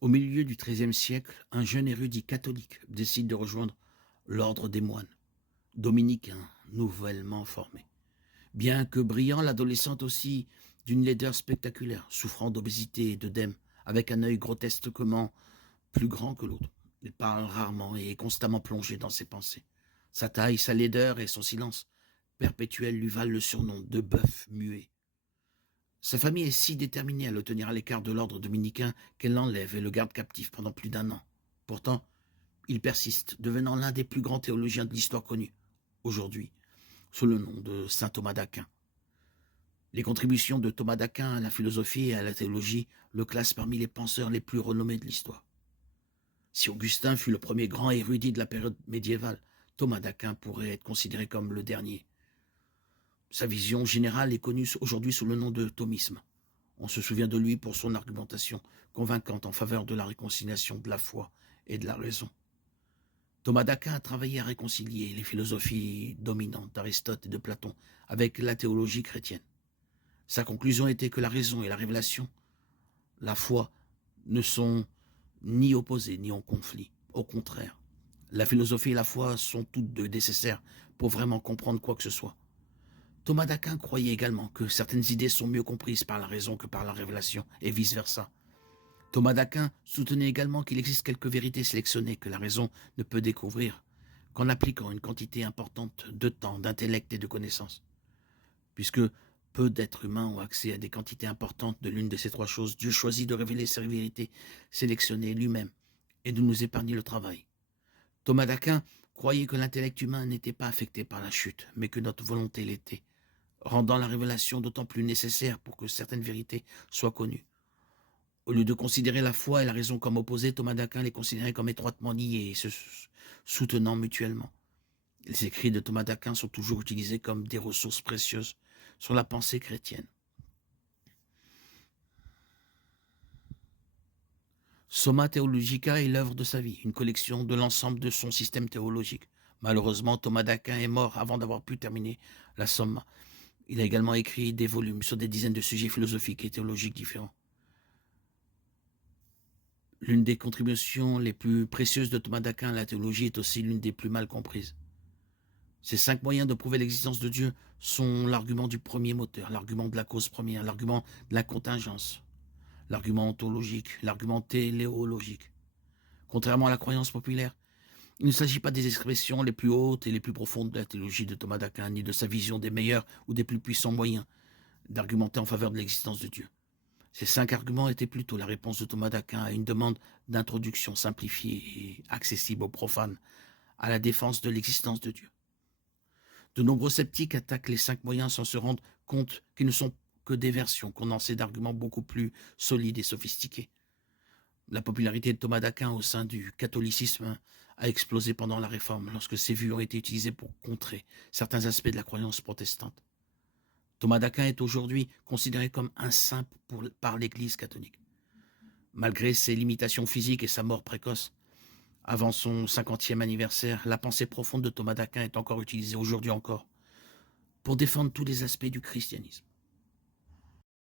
Au milieu du XIIIe siècle, un jeune érudit catholique décide de rejoindre l'ordre des moines, dominicains nouvellement formés. Bien que brillant, l'adolescent est aussi d'une laideur spectaculaire, souffrant d'obésité et d'œdème, avec un œil grotesquement plus grand que l'autre. Il parle rarement et est constamment plongé dans ses pensées. Sa taille, sa laideur et son silence perpétuel lui valent le surnom de bœuf muet. Sa famille est si déterminée à le tenir à l'écart de l'ordre dominicain qu'elle l'enlève et le garde captif pendant plus d'un an. Pourtant, il persiste, devenant l'un des plus grands théologiens de l'histoire connue, aujourd'hui, sous le nom de saint Thomas d'Aquin. Les contributions de Thomas d'Aquin à la philosophie et à la théologie le classent parmi les penseurs les plus renommés de l'histoire. Si Augustin fut le premier grand érudit de la période médiévale, Thomas d'Aquin pourrait être considéré comme le dernier. Sa vision générale est connue aujourd'hui sous le nom de thomisme. On se souvient de lui pour son argumentation convaincante en faveur de la réconciliation de la foi et de la raison. Thomas d'Aquin a travaillé à réconcilier les philosophies dominantes d'Aristote et de Platon avec la théologie chrétienne. Sa conclusion était que la raison et la révélation, la foi, ne sont ni opposées ni en conflit. Au contraire, la philosophie et la foi sont toutes deux nécessaires pour vraiment comprendre quoi que ce soit. Thomas d'Aquin croyait également que certaines idées sont mieux comprises par la raison que par la révélation, et vice-versa. Thomas d'Aquin soutenait également qu'il existe quelques vérités sélectionnées que la raison ne peut découvrir qu'en appliquant une quantité importante de temps, d'intellect et de connaissances. Puisque peu d'êtres humains ont accès à des quantités importantes de l'une de ces trois choses, Dieu choisit de révéler ces vérités sélectionnées lui-même et de nous épargner le travail. Thomas d'Aquin croyait que l'intellect humain n'était pas affecté par la chute, mais que notre volonté l'était, rendant la révélation d'autant plus nécessaire pour que certaines vérités soient connues. Au lieu de considérer la foi et la raison comme opposées, Thomas d'Aquin les considérait comme étroitement liées et se soutenant mutuellement. Les écrits de Thomas d'Aquin sont toujours utilisés comme des ressources précieuses sur la pensée chrétienne. Summa Theologica est l'œuvre de sa vie, une collection de l'ensemble de son système théologique. Malheureusement, Thomas d'Aquin est mort avant d'avoir pu terminer la Summa. Il a également écrit des volumes sur des dizaines de sujets philosophiques et théologiques différents. L'une des contributions les plus précieuses de Thomas d'Aquin à la théologie est aussi l'une des plus mal comprises. Ces 5 moyens de prouver l'existence de Dieu sont l'argument du premier moteur, l'argument de la cause première, l'argument de la contingence, l'argument ontologique, l'argument téléologique. Contrairement à la croyance populaire, il ne s'agit pas des expressions les plus hautes et les plus profondes de la théologie de Thomas d'Aquin, ni de sa vision des meilleurs ou des plus puissants moyens d'argumenter en faveur de l'existence de Dieu. Ces 5 arguments étaient plutôt la réponse de Thomas d'Aquin à une demande d'introduction simplifiée et accessible aux profanes à la défense de l'existence de Dieu. De nombreux sceptiques attaquent les 5 moyens sans se rendre compte qu'ils ne sont que des versions condensées d'arguments beaucoup plus solides et sophistiqués. La popularité de Thomas d'Aquin au sein du catholicisme a explosé pendant la Réforme, lorsque ces vues ont été utilisées pour contrer certains aspects de la croyance protestante. Thomas d'Aquin est aujourd'hui considéré comme un saint par l'Église catholique. Malgré ses limitations physiques et sa mort précoce, avant son 50e anniversaire, la pensée profonde de Thomas d'Aquin est encore utilisée aujourd'hui encore pour défendre tous les aspects du christianisme.